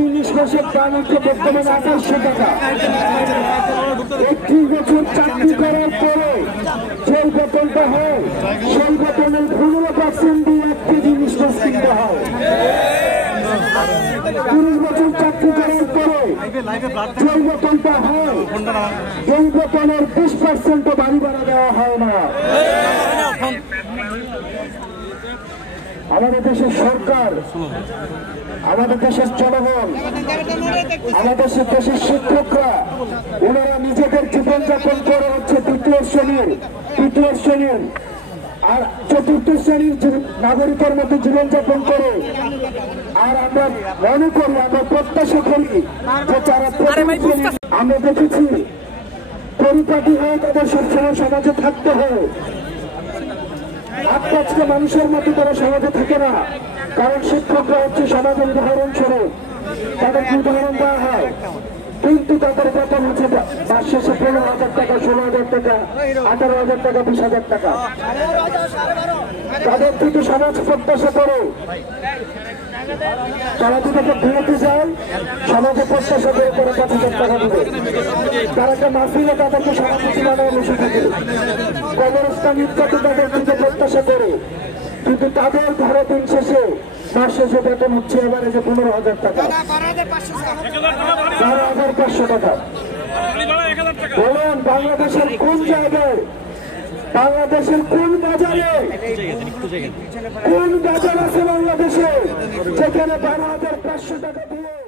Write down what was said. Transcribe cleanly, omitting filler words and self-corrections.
একটি নিষ্কাশক বাণিজ্য বর্তমানে 2800 টাকা। 31 বছর চাকরি করার পরে যে বেতনটা হয় সেই বেতনের 15% দিয়ে 1 কেজি নিষ্কাশ কিনতে হয়। 30 বছর চাকরি করার পরে যে বেতনটা হয় এই বেতনের 20% বাড়ি ভাড়া দেওয়া হয় না। আমাদের দেশের সরকার, আমাদের দেশের জনগণ, আমাদের দেশের শিক্ষকরা ওনারা নিজেদের জীবনযাপন করে হচ্ছে তৃতীয় শ্রেণীর আর চতুর্থ শ্রেণীর নাগরিকের মধ্যে জীবনযাপন করে। আর আমরা মনে করি, আমরা প্রত্যাশা করি যে যারা আমরা দেখেছি পরিপাটি হয়ে তাদের সবসময় সমাজে থাকতে হয়। আজকে মানুষের মতো তারা সমাজে থাকে না, কারণ শিক্ষকরা হচ্ছে সমাজের উদাহরণস্বরূপ, তাদেরকে উদাহরণ দেওয়া হয়। কিন্তু তাদের বেতন হচ্ছে মাস শেষে 15,000 টাকা, 16,000 টাকা, 18,000 টাকা, 20,000 টাকা। তাদের থেকে সমাজ প্রত্যাশা করে তারা যদি বিরতি যায়, সমাজে প্রত্যাশা করে 5,000 টাকা দিবে। তারা মাফিলে তাদেরকে সমাজে বানায় বসে থাকে, কবরস্থান ইত্যাদি তাদের থেকে প্রত্যাশা করে। কিন্তু তাদের ধরো দিন শেষে মাস শেষে বেতন হচ্ছে এবারে যে 15,000 টাকা, 12,500 টাকা। বলুন বাংলাদেশের কোন জায়গায়, বাংলাদেশের কোন বাজারে, কোন বাজার আছে বাংলাদেশে যেখানে 12,500 টাকা দিয়ে